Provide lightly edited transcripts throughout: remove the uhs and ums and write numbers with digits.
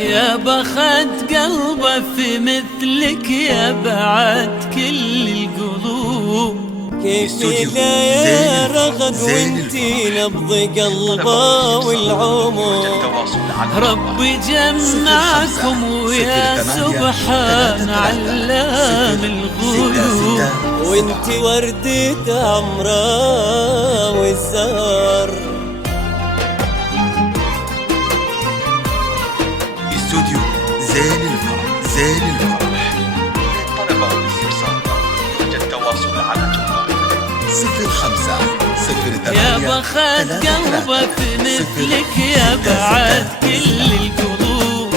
يا بخت قلبه في مثلك يا بعد كل القلوب. كيف لا رغد وانتي نبض قلبه والعمر. ربي جمعكم ويا سبحان علام الغيوب. وانتي وردة عمره والزهر. استوديو زين الفرح. زين الفرح للطلبة والاستفسار يرجى التواصل على 05 يا بخت قلبه في مثلك يا بعد كل القلوب.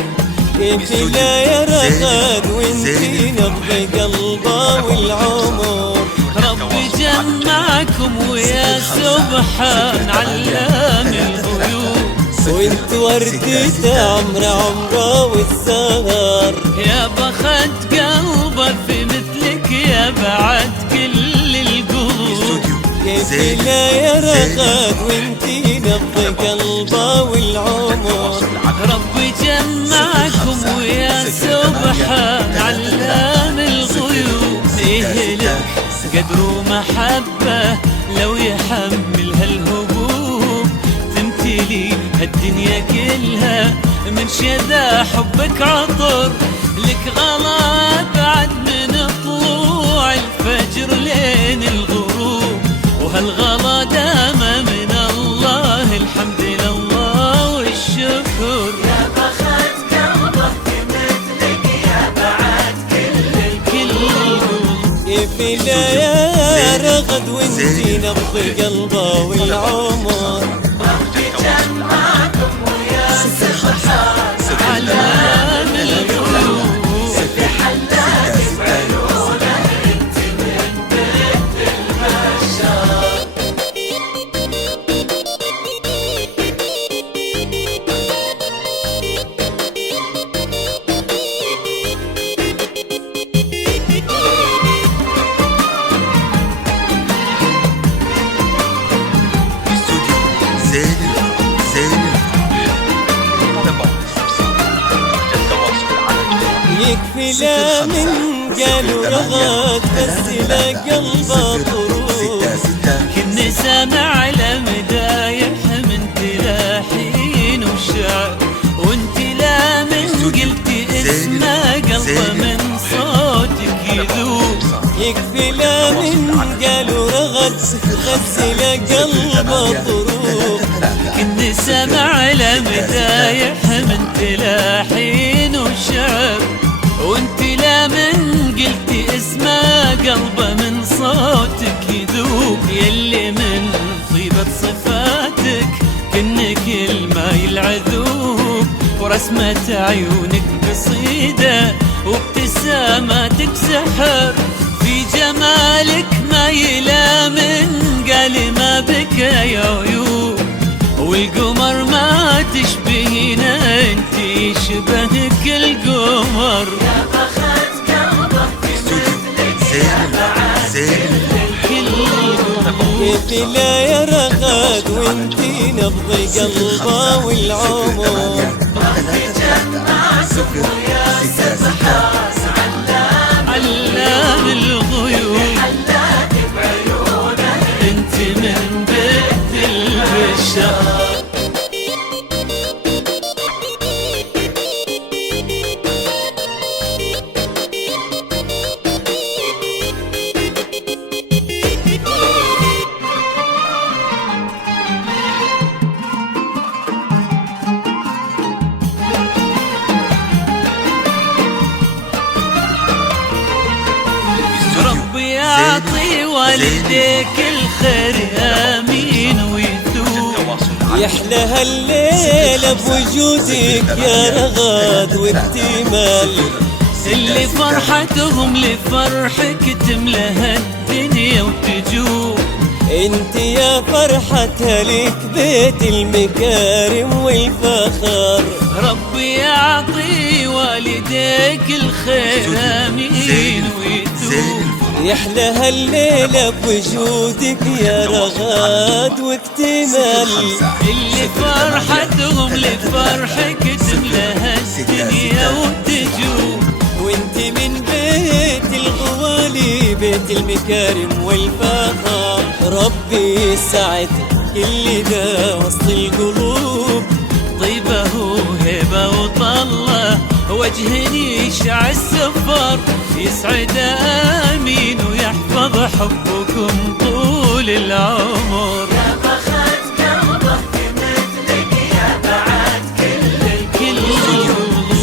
كيف لا رغد وانتي نبض قلبه والعمر. ربي جمعكم ويا سبحان علام الغيوب. وانت وردة عمره والزهر. يا بخت قلبه في مثلك يا بعد كل القلوب. كيف لا رغد وانتي نبض قلبه والعمر. ربي جمعكم ويا سبحان علام الغيوب. إهلك قدر ومحبة لو يحمل هالهبوب. تمتلي هالدنيا كلها من شذا حبك عطر. لك غلا بعد من طلوع الفجر لين الغروب. وهالغلا دام من الله الحمد لله والشكر. يا بخت قلبه في مثلك يا بعد كل القلوب. كيف لا رغد وانتي نبض قلبه والعمر. ربي جمعكم ويا سبحان علام الغيوب. حلاك بعيونه انت من بيت البشر. زين الفرح. زين الفرح للطلبة والاستفسار يرجى التواصل على يكفي لا من قالوا رغد بس لا قلبه طروب. كني سامع لمدايح من تلاحين وشعر. وانت لا من قلتي اسمه قلبه من صوتك يذوب. يكفي لا من قالوا رغد بس لا قلبه طروب. كني سامع لمدايح من تلاحين وشعر. وانت لا من قلتي اسمه قلبه من صوتك يذوب. يلي من طيبة صفاتك كنك الماي العذوب. ورسمة عيونك قصيدة وابتساماتك سحر. في جمالك ما يلا من قال ما بك يا عيوب. والقمر ما تشبهينا انت شبهك القمر. يا بخت قلبه في مثلك يا بعد كيف لا رغد وانتي نبض قلبه والعمر. ربي جمعكم ويا سبحان علام الغيوب. حلاك بعيونه انت من بيت البشر. ربي يعطي والديك الخير امين ويدوم. يحلى هالليلة بوجودك يا رغد وابتمال. اللي فرحتهم لفرحك تملى الدنيا وتجوب. انت يا فرحتها لك بيت المكارم والفخر. ربي يعطي والديك الخير امين ويدوم. يحلى هالليلة بوجودك يا رغد واكتمال. اللي فرحتهم لفرحك تملاها الدنيا وتجوب. وانت من بيت الغوالي بيت المكارم والفخر، ربي يسعدك اللي دا وسط القلوب. طيبة وهبة وطلة وجهني يشع السفر، يسعد آمين ويحفظ حبكم طول العمر. يا بخت قلبك مثلك يا بعد كل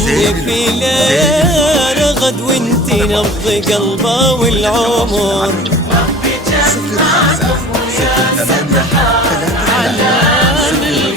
يكفي يا رغد وانت نبض قلبه والعمر. ربي جمعكم ويا سبحان على من